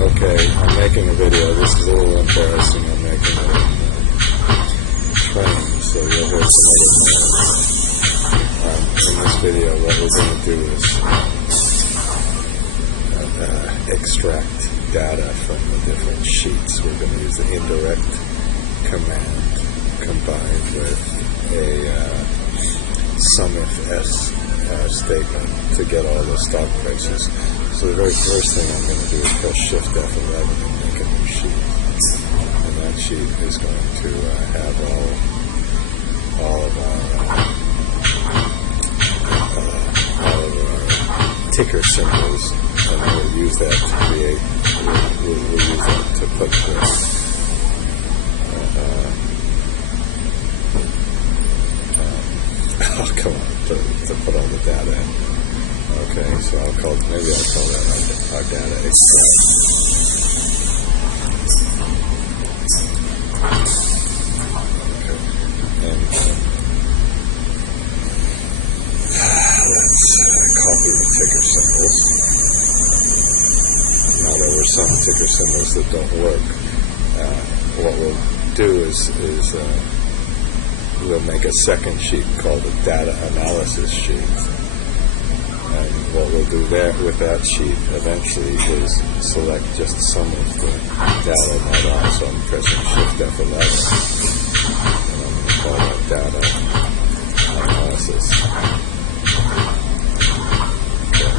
Okay, I'm making a video. This is a little embarrassing. I'm making a train, so you'll hear some other noise. In this video, what we're going to do is extract data from the different sheets. We're going to use the indirect command combined with a sum if s statement to get all the stock prices. So the very first thing I'm going to do is press Shift F11 and make a new sheet. And that sheet is going to have all of our ticker symbols, and we'll use that to create. We'll use that to put to put all the data in. Okay, so maybe I'll call that our data extract. Okay, and let's copy the ticker symbols. Now there were some ticker symbols that don't work. What we'll do is we'll make a second sheet called the data analysis sheet. And what we'll do there with that sheet eventually is select just some of the data, not all. So I'm pressing Shift F11. And I'm going to call that data analysis. Okay.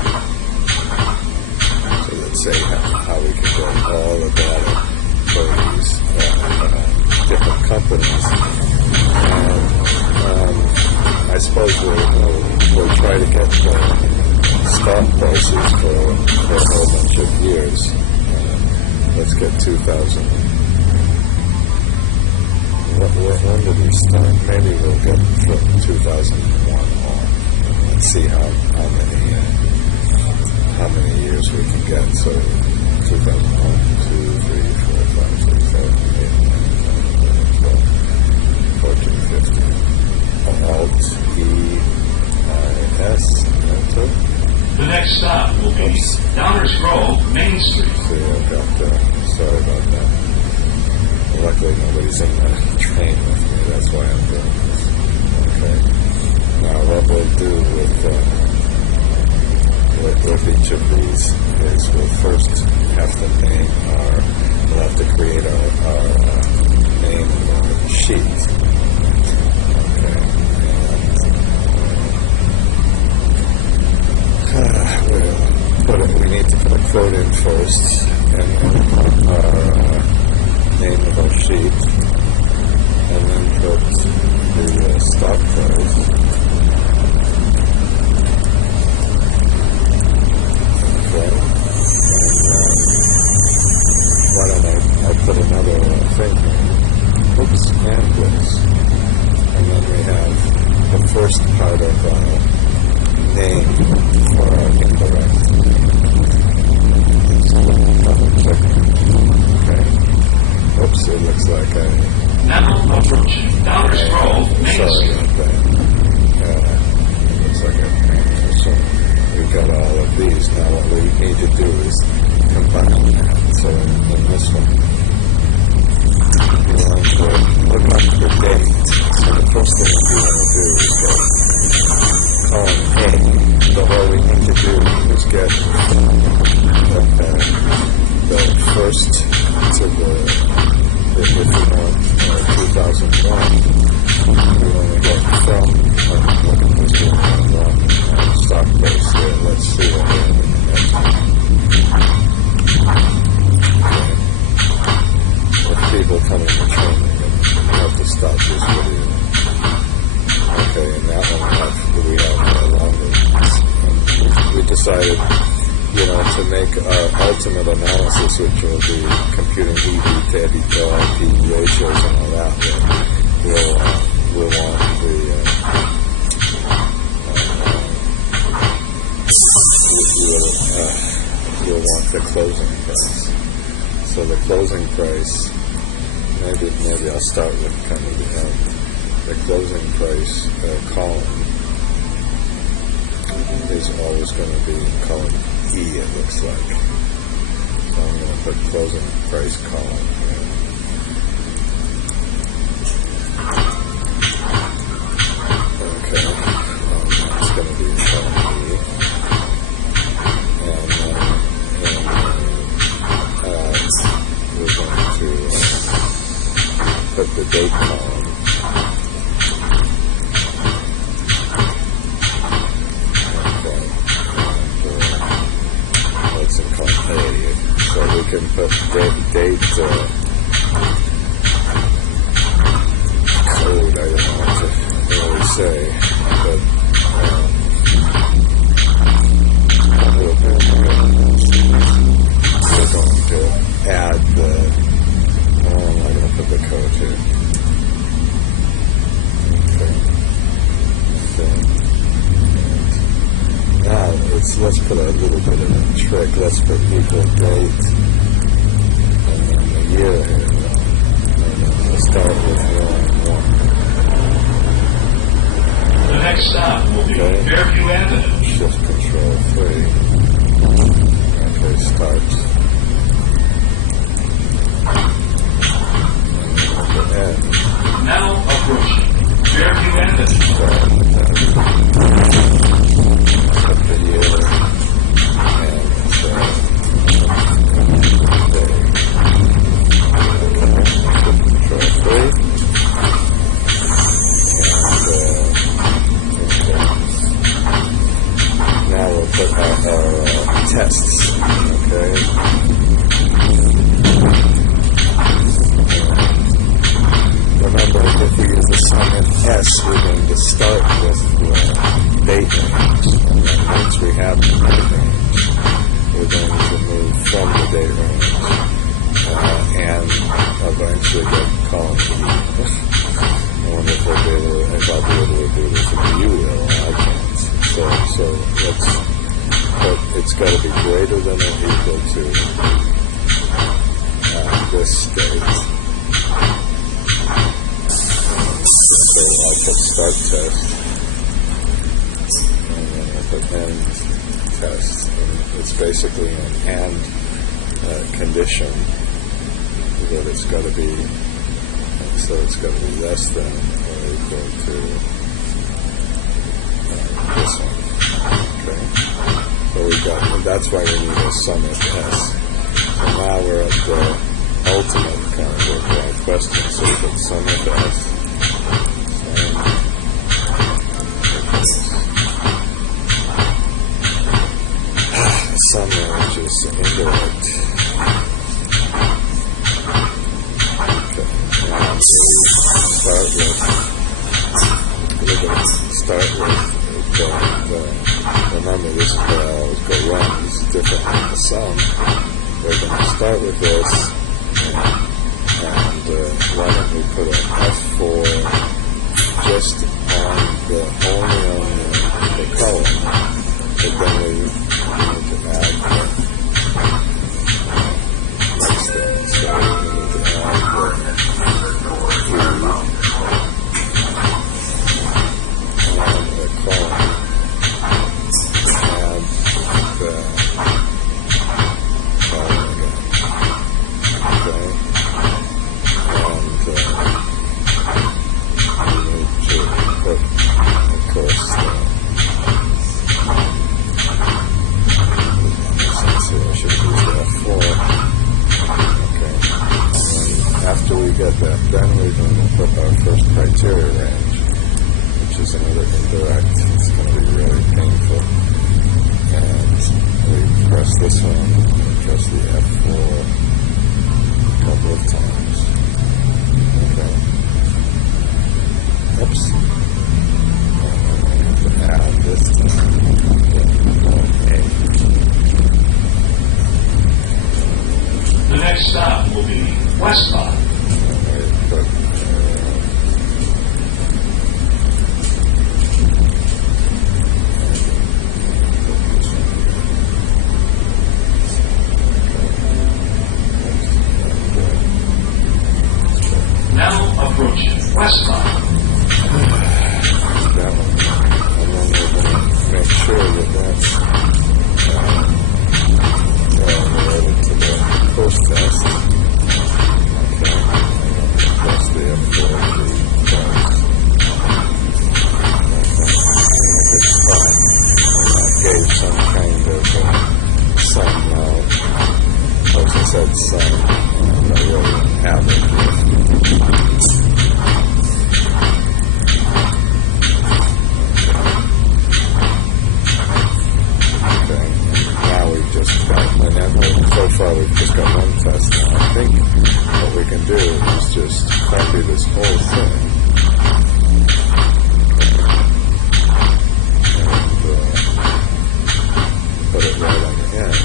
So let's say how we can get all the data for these different companies. And I suppose we'll try to get stock prices for a whole bunch of years. Let's get 2000. When did we start? Maybe we'll get from 2001 on. Let's see how many years we can get. So 2001, 2, 3, 4, 5, 6, 7, 8, 9, 10, 11, 12, 14, 15. Alt E S. The next stop will be Downers Grove, Main Street. See, I've got, sorry about that. Luckily nobody's in the train with me, that's why I'm doing this. Okay. Now what we'll do with each of these is we'll first have to we'll have to create our name of our sheet. We need to put a quote in first, and then our name of our sheet, and then put the stock price. Okay, and why don't I put another thing here? Oops, and this. And then we have the first part of our name for our indirect. Okay. Oops, it looks like Now approaching Downers Grove, Main sorry about that. Looks like so we've got all of these. Now what we need to do is combine that. So in this one, we want to look up the date. So the first thing we want to do is get column A. So what we need to do is get the first to if we want 2001, we want to get from stock price here. Let's see what we have. If people come in the train, we have to stop this video. Okay, and that one we have longer. We decided, to make our ultimate analysis, which will be computing EV to EBITDA ratios and all that. We'll want we'll want the closing price. So the closing price, maybe I'll start with kind of the closing price column is always going to be column E, it looks like. So I'm going to put closing price column here. Okay, that's going to be column E. And we're going to put the date column. Okay, and let's call A. So we can put date code, I don't know what to really say, but we're going to add the, I'm going to put the code here. Okay. Now, let's put a little bit of a trick. Let's put equal date and then the year here. And then we'll start with 1. The next stop will be Fairview Avenue. Shift Control 3. Okay, start. And then end. Now approaching Fairview Avenue. Start. Put the year and day. Okay, Shift Control 3. Now we'll put our tests, okay? Remember, if we use the sum in S, we're going to start with the date range. And then once we have the date range, we're going to move from the date range and eventually get column E. I wonder if I'll be able to do this if you will. I can't. So let's, but it's got to be greater than or equal to this state. So I'll put start test, and then I'll put end test. And it's basically an and condition that it's got to be, so it's got to be less than or equal to this one. Okay. So we've got, and that's why we need a sum of S. So now we're at the ultimate kind of question. So we put sum of S. Sum, which is indirect. Okay. And start with remember, this is where I always go wrong. This is different than the sum. We're going to start with this, and why don't we put an F4 just only on the column, but then we need to add the next thing. So we need to add the column. After we get that, then we're going to put our first criteria range, which is another indirect. It's going to be really painful. And we press this one, and press the F4 a couple of times. Okay. Oops. And then we have to add this time. The next stop will be Westmont. Now approaching Westmont. That one. And then we're going to make sure that that's related to the first said some, really average. Okay, now we've just got, so far we've just got one test now. I think what we can do is just copy this whole thing. Put it right on the end,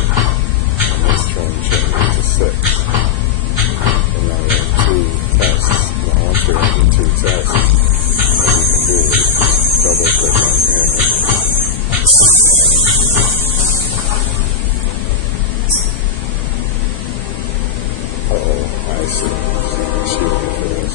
and this one changes to 6. And now we have 2 tests. Now once we have the 2 tests, what we can do is double click on here. Uh-oh, I see. Excuse me for this.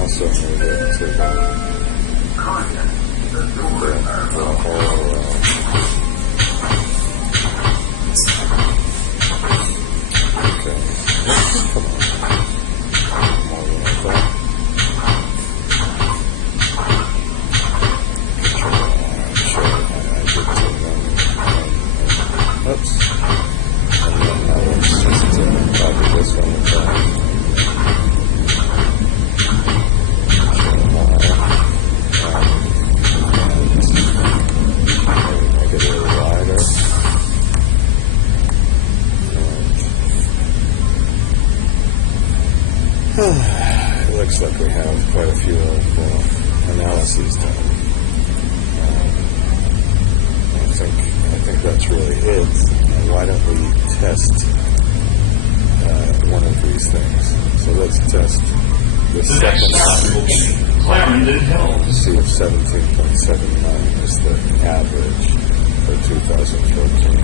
Also move it to the whole, okay, come on, more like that. Oops, and then now let's just copy this one as well. It looks like we have quite a few of analyses done. I think that's really it. Why don't we test one of these things? So let's test the second average. Clarendon Hills. See if 17.79 is the average for 2014.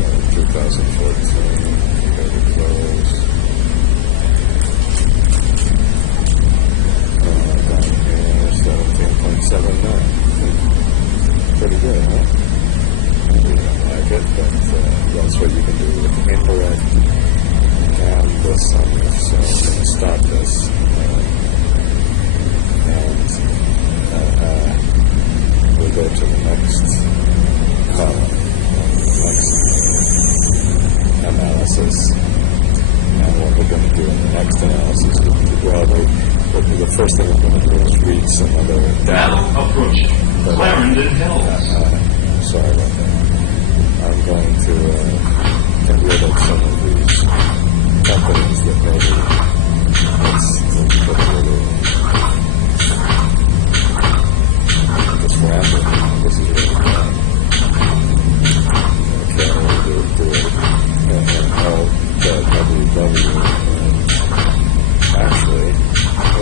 So 2014, go to close. Down here, 17.79. Pretty good, huh? We don't like it, but that's what you can do with indirect and the sum if. So I'm going to stop this. And we'll go to the next column, next analysis. And what we're going to do in the next analysis, well, the first thing I'm going to do is read some other data. Now approaching Clarendon Hills. Sorry about that. I'm going to get rid of some of these companies that maybe let's put a little this random. This is really bad. Okay, we'll do it. WW. Actually,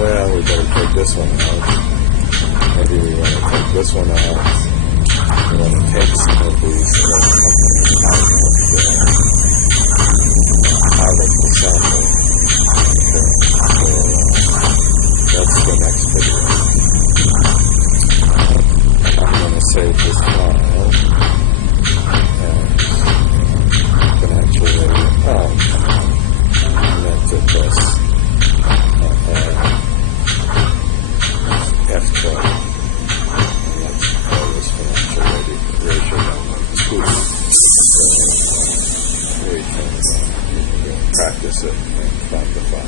well, we better take this one out. Maybe we want to take this one out. We want to take some of these companies out of the sample. Okay, so that's the next video. I'm going to save this file. And I can actually, I meant to press F12. And let's call this financial ratio number 2. So we can go practice it and quantify.